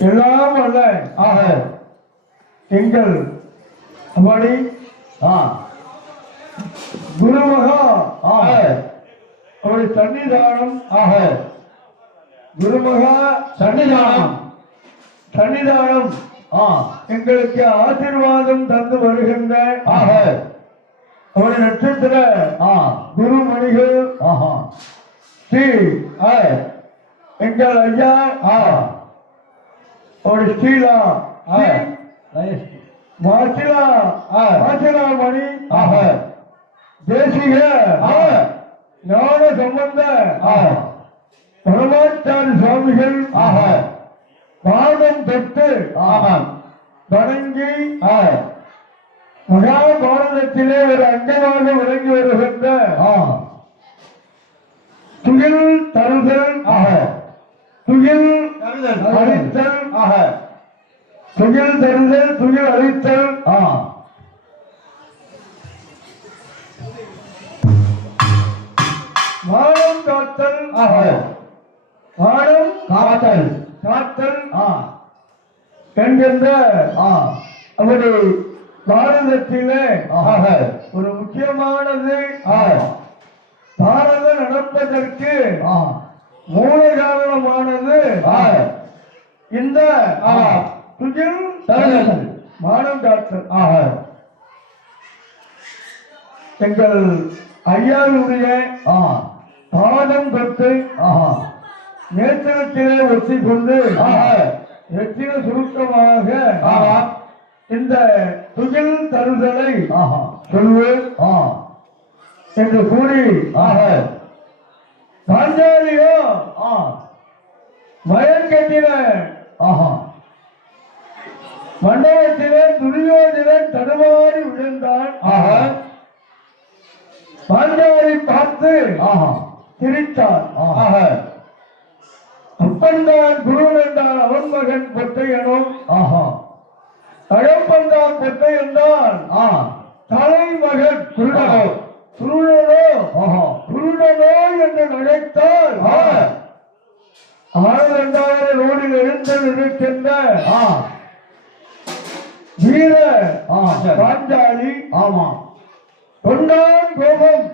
எல்லாம் அல்ல ஆக எங்கள் அம்மாடி குருமகா ஆக அவருடைய சன்னிதானம் ஆக குருமகா சன்னிதானம் சன்னிதானம் ஆ எங்களுக்கு ஆசீர்வாதம் தந்து வருகின்ற ஆக அவருடைய நட்சத்திர ஆ குருமணிகள் ஆஹா ஸ்ரீ எங்கள் ஐயா ஆ அவருடைய ஸ்ரீலா மாசிலா. மாசிலா மணி தேசிக. ஆ. ஞான சம்பந்த. பரமாச்சாரி சுவாமிகள். பாதம் தொட்டு. வணங்கி. மகாபாரதத்திலே ஒரு அங்கமாக விளங்கி வருகின்ற ஆ. துகில் தருதல் துகில் தருதல். அழித்தல். ஆக துகில் தருதல் துகில் அழித்தல். ஆ. மானம் காத்தல். ஆக. மானம் காத்தல். காத்தல். ஆ. என்கின்ற ஆ. அவருடைய பாரதத்திலே ஆக. ஒரு முக்கியமானது. பாரதம் நடப்பதற்கு ஆ. மூல காரணமானது இந்த ஆ. துகில் தருதல். மானம் காத்தல் ஆக எங்கள் ஐயாவுடைய பாதம் ஆஹா நேத்திரத்திலே ஒத்தி கொண்டு ஆஹா எத்தின சுருக்கமாக ஆஹா இந்த துகில் தருதலை ஆஹா. ஆ. என்று கூறி ஆக பாஞ்சாலியோ ஆ. மயக்கத்தின ஆஹா. மண்டபத்திலே துரியோதனன் தடுமாறி விழுந்தான். ஆக பாஞ்சாலி பார்த்து ஆஹா சிரித்தான் ஆக அப்பன்தான் குருவன் என்றால் அவன் மகன் பொட்டையனும் ஆஹா. தகப்பன்தான் பொட்டை என்றால் ஆ தலைமகன் குருடனும் குருடனோ ஆஹா குருடனோ என்று நினைத்தால் ஆ ஆயிரண்டாயிரம் வீர பாஞ்சாலி ஆமா. கொண்டான் கோபம்.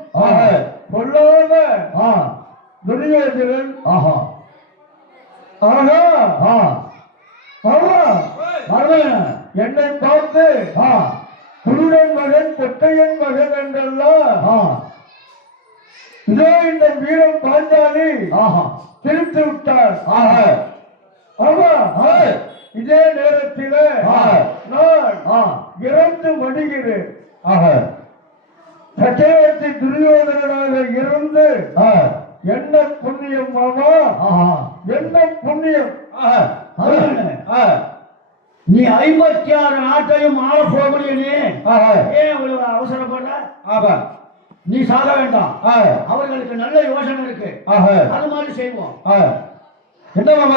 கொள்ளாத துரியோதனன். ஆஹா. என்னை பார்த்து ஆ. குருடன் மகன் கொட்டையன் மகன் என்றெல்லாம் இதோ இந்த வீரம் பாஞ்சாலி ஆஹா. திருத்து விட்டார். ஆக ஆமா ஆ இதே நேரத்தில். நான் இறந்து மடிகிறேன். சக்கரவர்த்தி துரியோதனனாக இருந்து என்ன புண்ணியம் மாமா? என்ன புண்ணியம்? நீ ஐம்பத்தி ஆறு நாட்டையும் ஆள போகக்கூடிய நீ ஆஹா. ஏன் அவ்வளவு அவசரப்பட ஆமா. நீ சாக வேண்டாம். அவர்களுக்கு நல்ல யோசனை இருக்கு. அது மாதிரி செய்வோம். என்ன மாமா.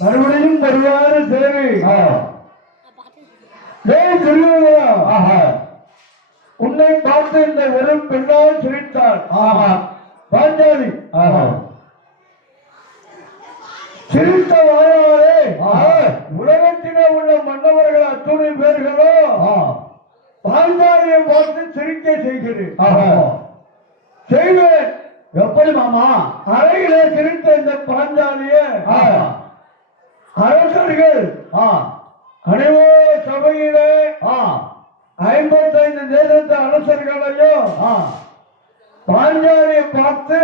மறுபடியும் பரிவார சேவை ஆஹா. உன்னை பார்த்து இந்த வெறும் பெண்ணால் சிரித்தாள் ஆஹா பாஞ்சாலி ஆஹா. சிரித்த வாயாலே ஆஹா. உலகத்திலே உள்ள மன்னவர்கள் அத்துணை பேர்களோ பாஞ்சாலியை பார்த்து சிரிக்க செய்கிறேன் ஆஹா. செய்வேன் எப்படி மாமா அறையிலே சிரித்த இந்த பாஞ்சாலிய ஆ. அரசர்கள் அனைவோ சபையிலே ஐம்பத்தைந்து தேசத்து அரசர்களையும் பாஞ்சாலியை பார்த்து.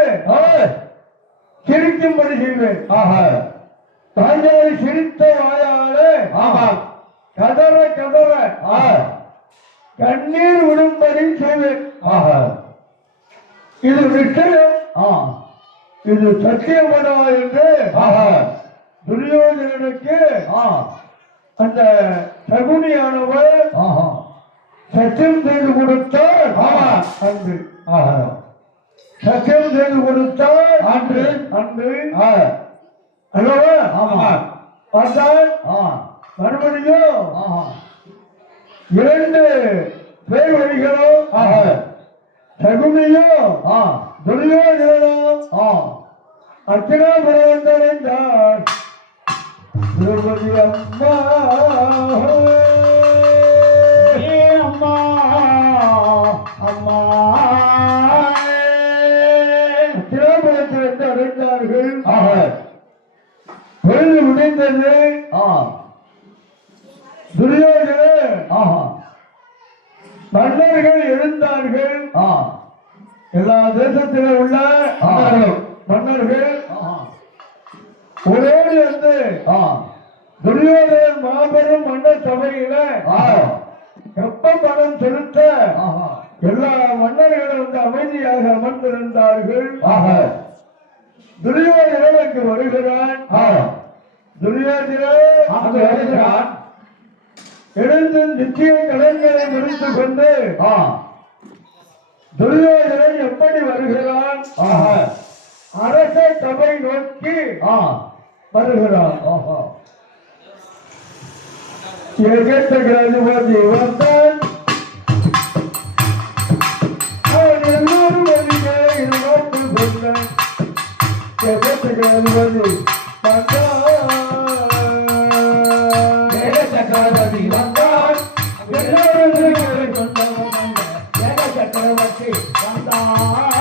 சிரிக்கும்படி செய்வேன். பாஞ்சாலி சிரித்த வாயாலே. கதற கதற. கண்ணீர் விடும்படி செய்வேன். இது நிச்சயம் இது சத்தியமடா என்று. துரியோதனனுக்கு அந்த சகுனியானவர் சத்தியம் செய்து கொடுத்தார். அன்று. சத்தியம் செய்து கொடுத்தார். அன்று. அன்று. அல்லவா ஆமா பார்த்தால் மறுபடியும் இரண்டு பேர் வழிகளும் துணியே வேணும் ஆ அர்ச்சனா பரவந்தர் என்றார் திருமதி அம்மா அம்மா அம்மா அர்ச்சனா பரவந்தர் என்று அடைந்தார்கள் ஆக பொழுது முடிந்தது ஆ துரியோதன ஆஹா மன்னர்கள் எழுந்தார்கள் ஆ. எல்லா தேசத்தில உள்ள மன்னர்கள் ஒரேடி வந்து துரியோதயன் மாபெரும் மன்னர் சபையில எப்ப பணம் செலுத்த எல்லா மன்னர்களும் வந்து அமைதியாக அமர்ந்திருந்தார்கள். துரியோதனன் அங்கு வருகிறான். துரியோதனன் வருகிறான். எழுந்து நித்திய கடன்களை முடித்துக் கொண்டு துரியோதனன் எப்படி வருகிறான்? அரச சபை நோக்கி வருகிறான். எகத்துக்கு அதிபதி வந்தான் அதிபதி வந்தான் வச்சு வந்தார்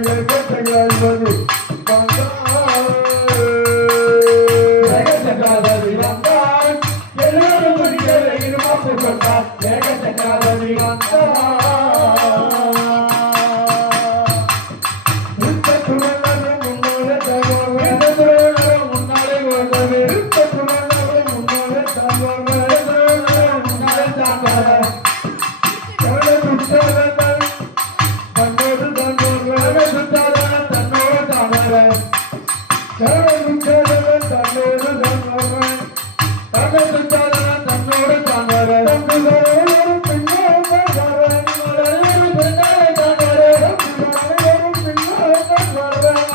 Yeah, yeah, yeah. করবেন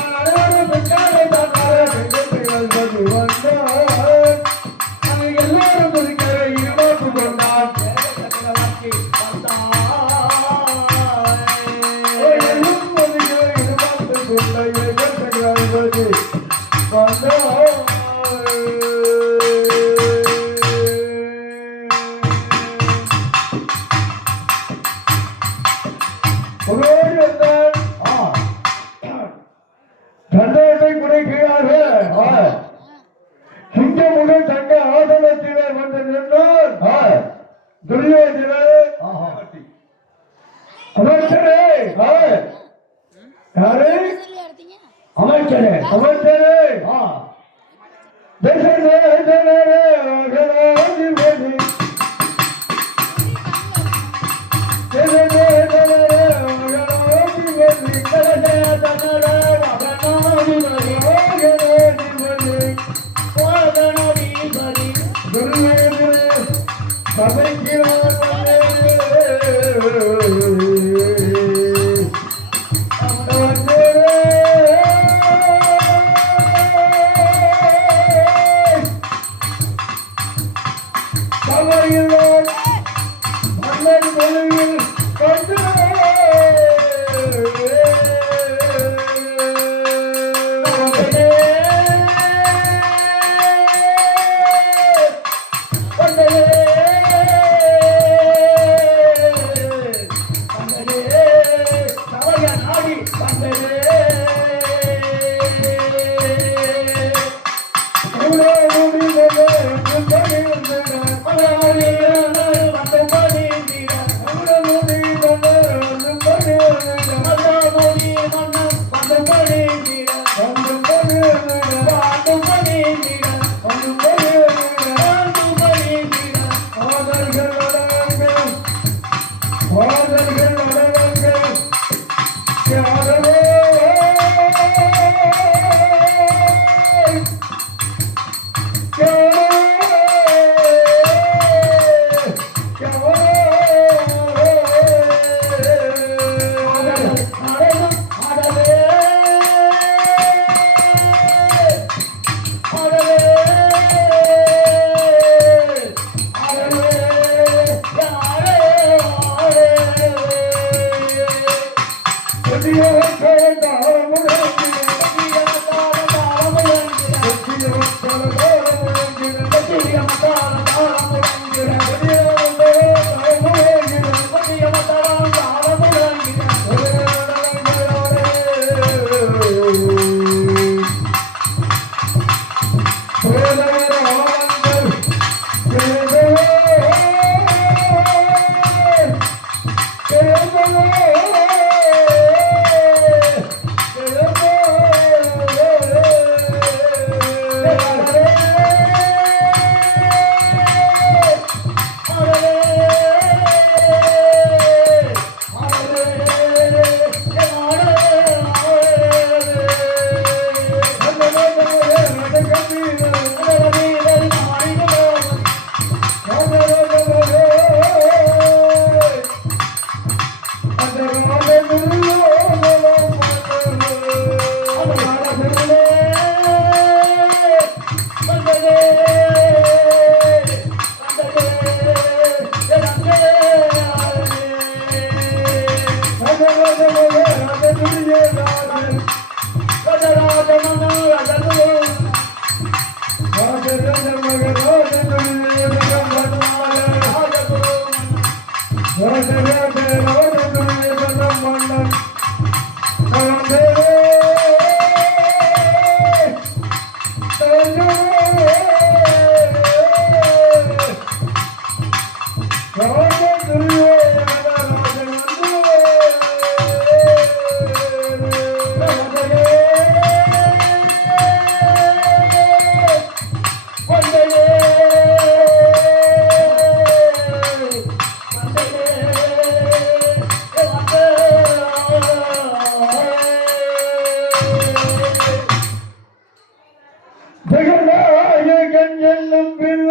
ஜெகநாயகன் என்னும் பிள்ளாசன்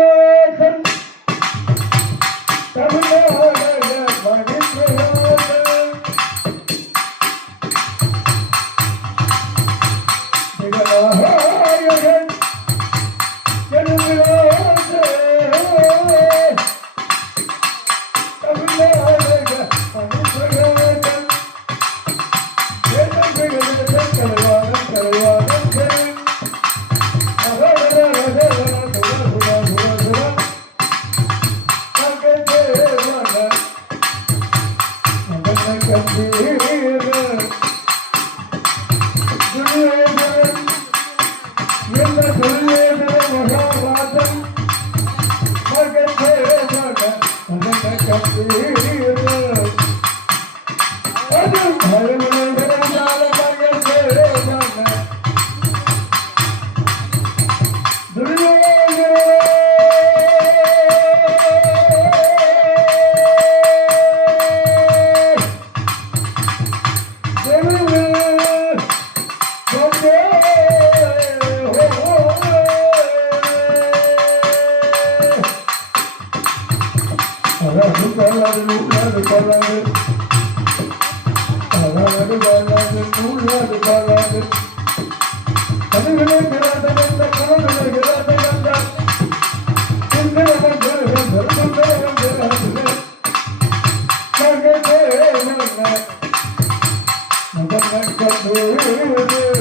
Thank you. Thank you.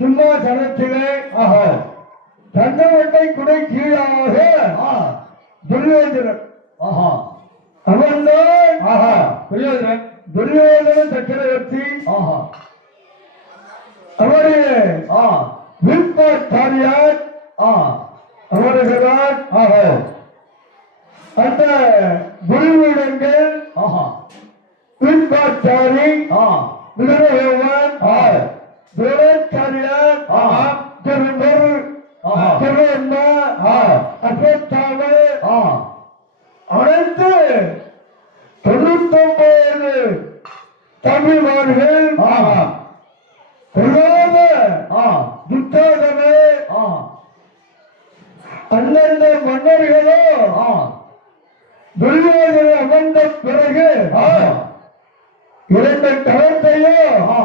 சிம்மாசனத்திலே ஆஹா. தங்கவட்டை குடை கீழாக துரியோதனன். ஆஹா. புரியுது துரியோதன சக்கரவர்த்தி. ஆஹா. அவருடைய ஆ. அவர்களால் அந்த குருவிடங்கள். ஆஹா. வில்பாச்சாரி அருவன்மா ஆ. அஸ்வத்தாம ஆ. அனைத்து தொண்ணூத்தொன்பது ஆ. துத்தாதமே ஆ. அந்தந்த மன்னர்களோ ஆ. துரியோதனை அமர்ந்த பிறகு ஆ. இரண்டு கரத்தையோ ஆ.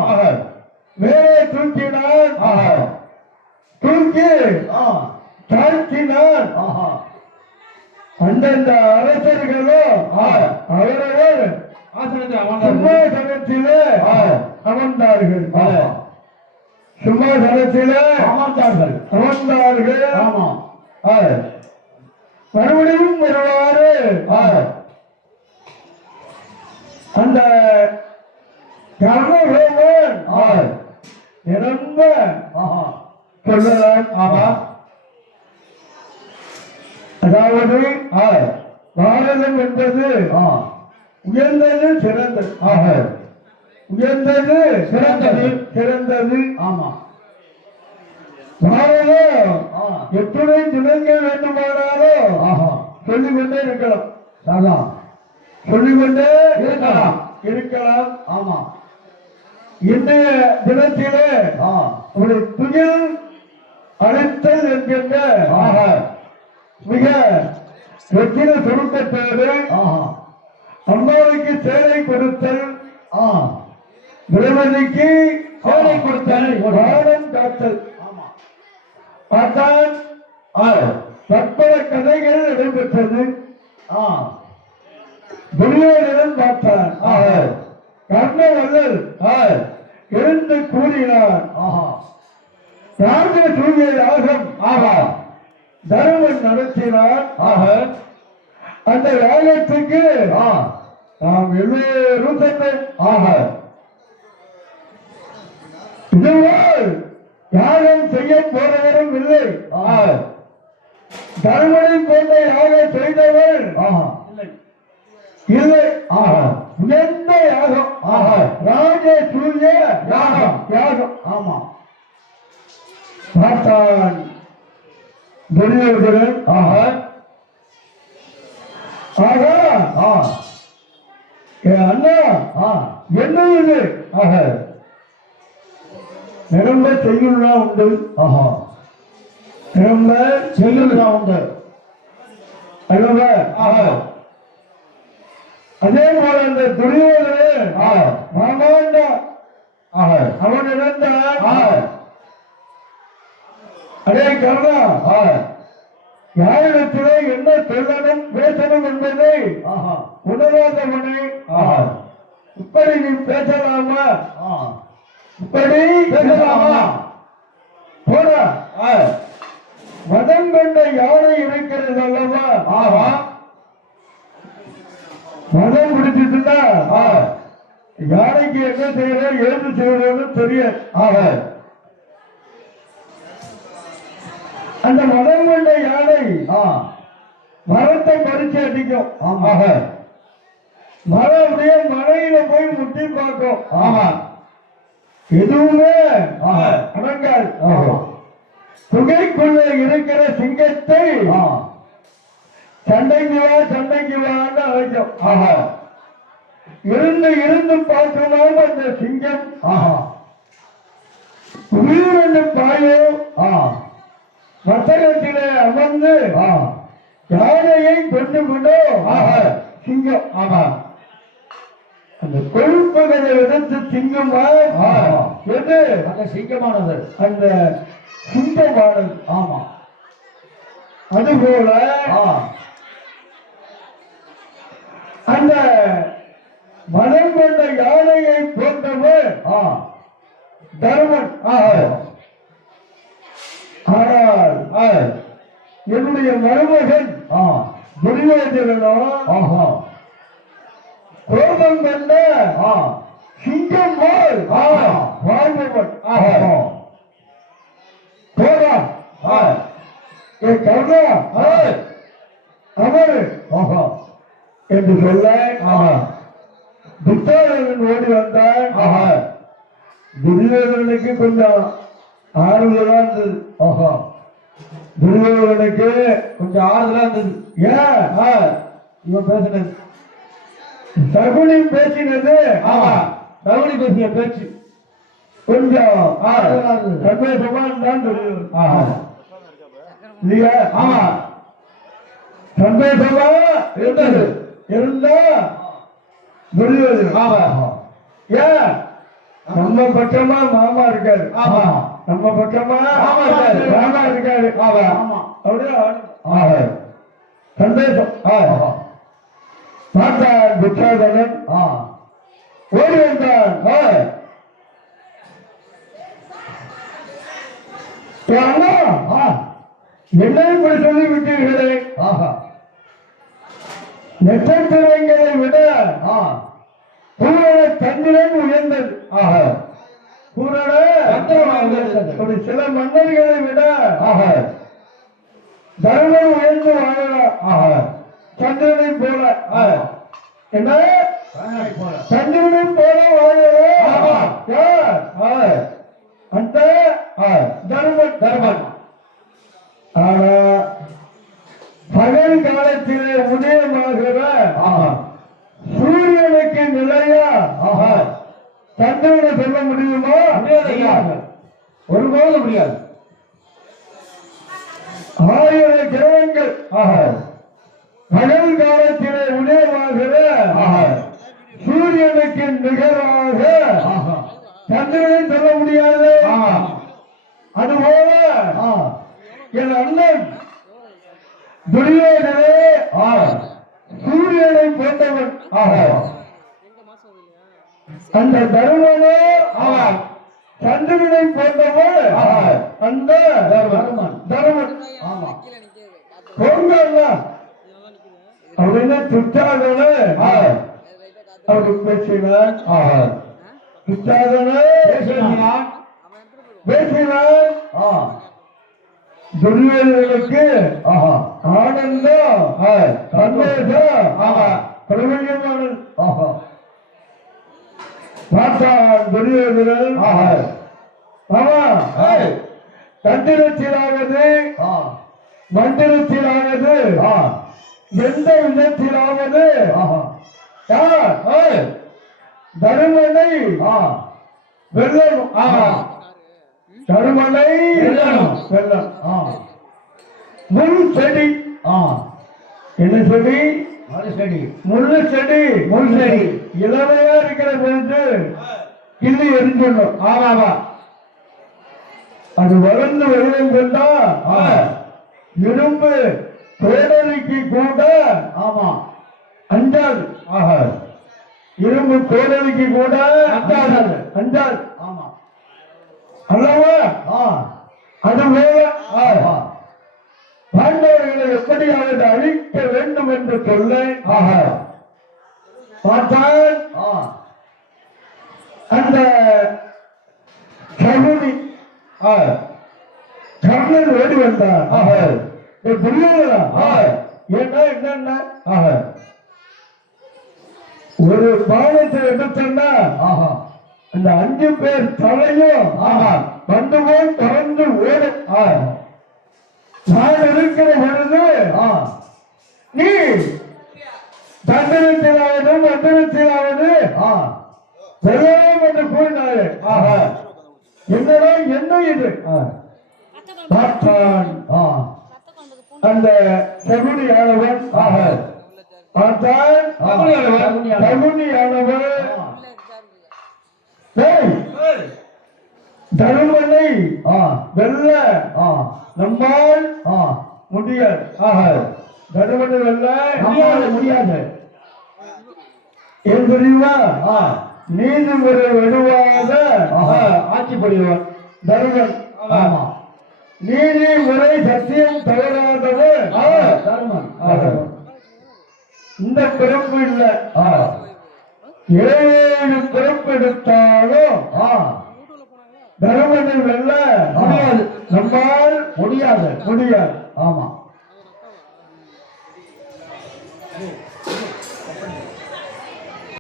மேலே தூக்கினான் தூக்கி ஆஹா. அந்தந்த அரசர்களோ ஆ. அவரவர் சிம்மாசனத்திலே. அமர்ந்தார்கள். சிம்மாசனத்திலே அமர்ந்தார்கள். அமர்ந்தார்கள். ஆமா. மறுபடியும் வருவாரு அந்த ஆ நிரம்ப. ஆஹா. சொல்லலாம் ஆமா அதாவது பாரதம் என்பது உயர்ந்தது சிறந்தது. ஆஹா. உயர்ந்தது சிறந்தது. சிறந்தது ஆமா. பாரதம் எத்தனை தினங்கள் வேண்டுமானாலும் ஆஹா. சொல்லிக்கொண்டே இருக்கலாம். சதான் சொல்லிக்கொண்டே இருக்கலாம். இருக்கலாம். ஆமா. இன்றைய தினத்திலே ஒரு துயில் அழைத்தல் என்கின்ற மிக வெற்றின சுருக்கத்தோடு அம்மாவுக்கு சேலை கொடுத்தல் திரௌபதிக்கு சேலை கொடுத்தல். வாரம் காத்தல். ஆ பற்பல கதைகள் நடைபெற்றது. துரியோதனன் பார்த்தான். ஆஹா கர்ணவல்லல் ஆ இருந்து ஆஹா. தருமன் அந்த ராகத்துக்கு நாம் எல்லோரும் சென்றோம் ஆக இதுபோல் செய்ய போறவரும் இல்லை. ஆ தருமனை போன்ற யாக செய்தவர் ஆஹா. இல்லை. ஆஹா. உயர்ந்த யாகம் ஆஹா. ராஜ சூரிய யாகம். யாகம். ஆமா. பார்த்தான் துரியோதனன் ஆஹா ஆகா ஆ. அண்ணா ஆ. என்ன இது ஆஹா நிரம்ப உண்டு. ஆஹா. நிரம்ப செய்யுள்தான் உண்டு. அல்லவா ஆஹா அதே போல அந்த மாமாண்டா ஆஹா அவன் இறந்தான் ஆ. அதே கருணா யாரிடத்திலே என்ன சொல்லணும் பேசணும் என்பதை உணராதவனை இப்படி நீ பேசலாமா? இப்படி பேசலாமா? போடா. மதம் கொண்ட யானை இருக்கிறது அல்லவா? ஆஹா. மதம் பிடிச்சிட்டுனா ஆ. யானைக்கு என்ன செய்யறோம் ஏது செய்யறோம்னு தெரியாது ஆஹா அந்த மதம் கொண்ட யானை மரத்தை பறிச்சு அடிக்கும். ஆஹா. மரம் அப்படியே மலையில போய் முட்டி பார்க்கும். ஆமா எதுவுமே. அடங்காது. குகைக்குள்ள இருக்கிற சிங்கத்தை ஆ. சண்டைக்கு வா சண்டைக்கு வான்னு ஆஹா. இருந்து இருந்து பார்க்கலாம் அந்த சிங்கம் ஆஹா. உயிரென்று பாயும் ஆ வட்டகத்திலே அமர்ந்து ஆ யானையை கொண்டு விடும் ஆஹா. சிங்கம் ஆமா அந்த கொழுப்புகளை எடுத்து சிங்கமா ஆ. எது? அந்த சிங்கமானது. அந்த சிங்கமானது ஆமா. அதுபோல ஆ அந்த மனம் கொண்ட யானையை போன்றவர் ஆ தருமன் ஆனால் என்னுடைய மருமகன் துரியோதனோ கோபம் கொண்ட சிங்கம் போல் வாழ்ந்தவன் போதா ஏ கருணா அமர் ஆஹா. என்று சொல்ல ஆஹா. துத்தாதனன் ஓடி வந்தான் ஆஹா. துரியோதனனுக்கு கொஞ்சம் ஆறுதலா இருந்தது ஆஹா. துரியோதனுக்கு கொஞ்சம் ஆறுதலா இருந்தது. ஏன்? இவன் பேசுனது. சகுனி பேசினது ஆமா ரவுடி பேசிய பேச்சு. கொஞ்சம் சந்தோஷமா இருந்தான் துரியோதனன். ஆஹா. இல்லையா? ஆமா சந்தோஷமா இருந்தது. இருந்தா ஆமா ஏன் நம்ம பக்கமா மாமா இருக்காரு ஆமா நம்ம பக்கமா மாமா இருக்காரு. மாமா இருக்காரு ஆமா. அப்படியே ஆஹா. சந்தோஷம் ஆஹா. பார்த்தான் துச்சாதனன் ஆ. ஓடி வந்தான் ஆ. "ஏ அண்ணா. என்ன இப்படி சொல்லி விட்டீர்களே ஆஹா. நட்சத்திரங்களை விட பூரண சந்திரன் உயர்ந்தது. ஆக பூரண ஒரு சில மன்னர்களை விட ஆக தர்மம் உயர்ந்து வாழலாம். ஆக சந்திரனை போல என்ன? சந்திரனை போல வாழலாம் அந்த ஆ. தர்மன் தர்மன். ஆனா பகல் காலத்திலே உதயமாகிற ஆஹா. சூரியனுக்கு நிலையா ஆஹா. சந்திரனை சொல்ல முடியுமா ஐயா. ஒருபோதும் முடியாது ஆயிரம் கிரகங்கள் ஆஹா. பகல் காலத்திலே உதயமாகிற ஆஹா. சூரியனுக்கு நிகராக ஆஹா. சந்திரனை சொல்ல முடியாது. அதுபோல. என் அண்ணன் துரியோதனே ஆ. சூரியனை போன்றவன் ஆஹா. அந்த தருமனே ஆமா. சந்திரனை போன்றவன் ஆஹா. அந்த தருமன். தருமன் ஆமா. போங்கல்ல அப்படின்னு துச்சாதன ஆ. அவரு பேசினான் ஆஹா. துச்சாதன பேசினான். பேசினான் துர்வேதனுக்கு ஆனந்தம் ஆ. சந்தோஷம் பார்த்தான் துரியோதனன் ஆமா ஏய். தந்திரத்திலாவது எந்த விதத்திலாவது தருமனை வெள்ளம் வெல்லணும் ஆமா. வெல்லம் ஆ. முள் செடி. என்ன செடி சரி. முள்ளு செடி முள் செடி. இளமையா இருக்கிற பொழுது கிள்ளி எரிஞ்சிடணும் ஆமாமா. அது வளர்ந்து கொண்டா ஆ. இரும்பு கோடலிக்கு கூட ஆமா. அஞ்சாது ஆஹா. இரும்பு கோடலிக்கு கூட அஞ்சாது. அஞ்சாது. அல்லவா. அதுபோல ஆஹா. பாண்டவர்களை எப்படியாவது அழிக்க வேண்டும் என்று சொல்ல. பார்த்தால். அந்த ஆ. கர்ணன் ஓடி. ஏய், புரியலா. ஏன்னா என்னன்னா. ஒரு பாலத்தை எடுத்தோம்னா அந்த அஞ்சு பேர் தலையும் ஆமா. வந்து போய் திறந்து ஓடும். நான் இருக்கிற பொழுது. நீ தந்திரத்திலாவது மந்திரத்திலாவது ஆ. வெள்ளம் என்று கூறினாரு ஆஹா. என்னடா என்ன இது. பார்த்தான். அந்த சகுனியானவன் ஆஹா. பார்த்தான் சகுனியானவன். தருமனை. வெல்ல. நம்மால். முடியாது. தருமனை வெல்ல நம்மால முடியாது. ஏன் தெரியுமா. நீதிமுறை வலுவாத ஆஹா. ஆட்சி புரிவன். தருமன் ஆமா. நீதிமுறை சத்தியம் தவறாதவன் ஆ. தருமன். இந்த பிறப்பு இல்ல. ஏழு பிறப்பெடுத்தாலும் தருமனில் வெல்ல முடியாது நம்மால் முடியாது முடியாது. ஆமா.